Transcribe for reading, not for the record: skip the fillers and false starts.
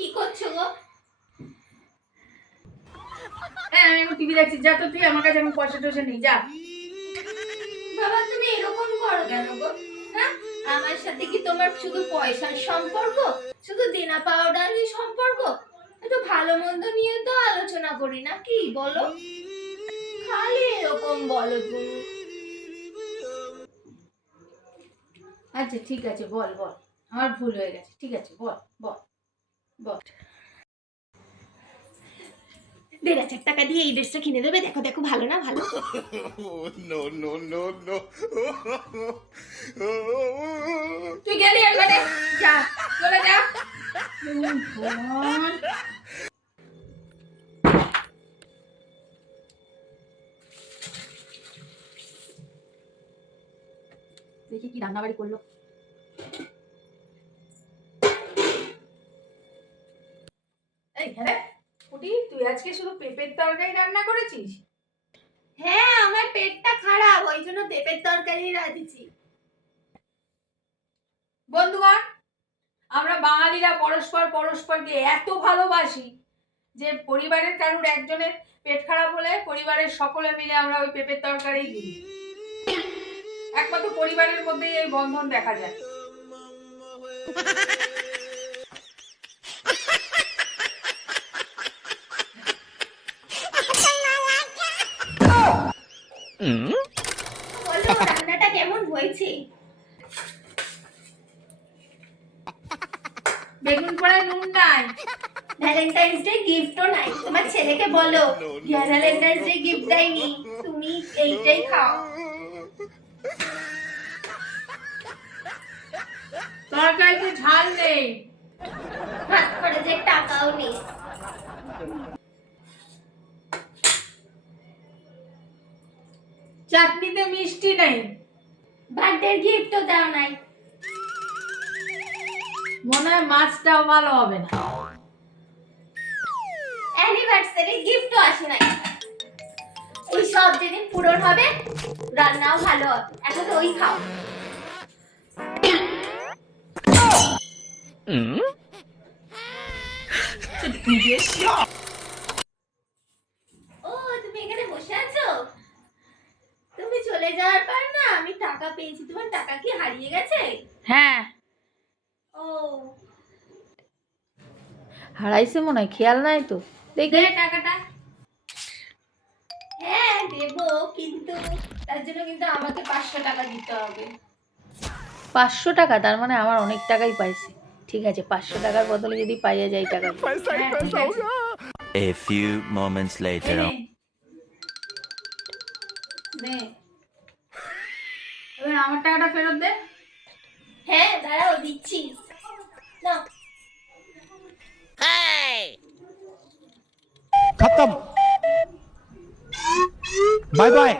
কি করছো গো? হ্যাঁ আমি এখন টিভি দেখছি, যা তো তুই আমার কাছে এখন পয়সা টয়সা নেই, যা। বাবা তুমি এরকম করো কেন গো? হ্যাঁ, আমার সাথে কি তোমার শুধু পয়সার সম্পর্ক, শুধু দেনা পাওনারই সম্পর্ক? একটু ভালো মন্দ নিয়ে তো আলোচনা করি না, কি বলো? খালি এরকম বলো তুমি। আচ্ছা ঠিক আছে, বল বল, আমার ভুল হয়ে গেছে, ঠিক আছে বল বল বল। 1,500 টাকা দিয়ে এই ড্রেসটা কিনে দেবে, দেখো দেখো ভালো না ভালো? No, no, no, no. তুই গেলি একবারে, যা চলে যা। ভগবান। দেখি কি রান্নাবাড়ি করলো। এই হ্যাঁ কুটি, তুই আজকে শুধু পেঁপের তরকারি রান্না করেছিস? হ্যাঁ, আমার পেটটা খারাপ, ওই জন্য পেঁপের তরকারি রাঁধেছি। বন্ধুগণ, আমরা বাঙালিরা পরস্পর পরস্পরকে এত ভালোবাসি যে পরিবারের কারোর একজনের পেট খারাপ হলে পরিবারের সকলে মিলে আমরা ওই পেঁপের তরকারি দিই। একমাত্র পরিবারের মধ্যেই এই বন্ধন দেখা যায়। বলো রান্নাটা কেমন হয়েছে? বেগুন পোড়ায় নুন নাই। ভ্যালেন্টাইন্স ডে গিফটও নাই, তোমার ছেলেকে বলো ভ্যালেন্টাইন্স ডে গিফট দেয়নি, তুমি এইটাই খাও। তরকারিতে ঝাল নেই। হাত খরচের টাকাও নেই। চাটনিতে মিষ্টি নেই। বার্থডে গিফটও দাও নাই। মনে হয় মাছটাও ভালো হবে না। অ্যানিভার্সারি গিফটও আসে নাই। ওই সব যেদিন পূরণ হবে রান্নাও ভালো হবে, এখন ওই খাও। ও তুমি এখানে বসে আছো? তুমি চলে যাওয়ার পর না আমি টাকা পেয়েছি, তোমার টাকা কি হারিয়ে গেছে? হ্যাঁ ও হারাইছে মনে হয়, খেয়াল নাই তো। দেখি টাকাটা। হ্যাঁ দেবো, কিন্তু তার জন্য কিন্তু আমাকে 500 টাকা দিতে হবে। 500 টাকা? তার মানে আমার অনেক টাকাই পাইছি। ঠিক আছে, 500 টাকার বদলে যদি পাইয়া যায় টাকা। হ্যাঁ, ঠিক আছে। A few moments later. নে, নে। এবার আমার টাকাটা ফেরত দে। হ্যাঁ দাঁড়াও দিচ্ছি, নাও। खत्म बाय बाय।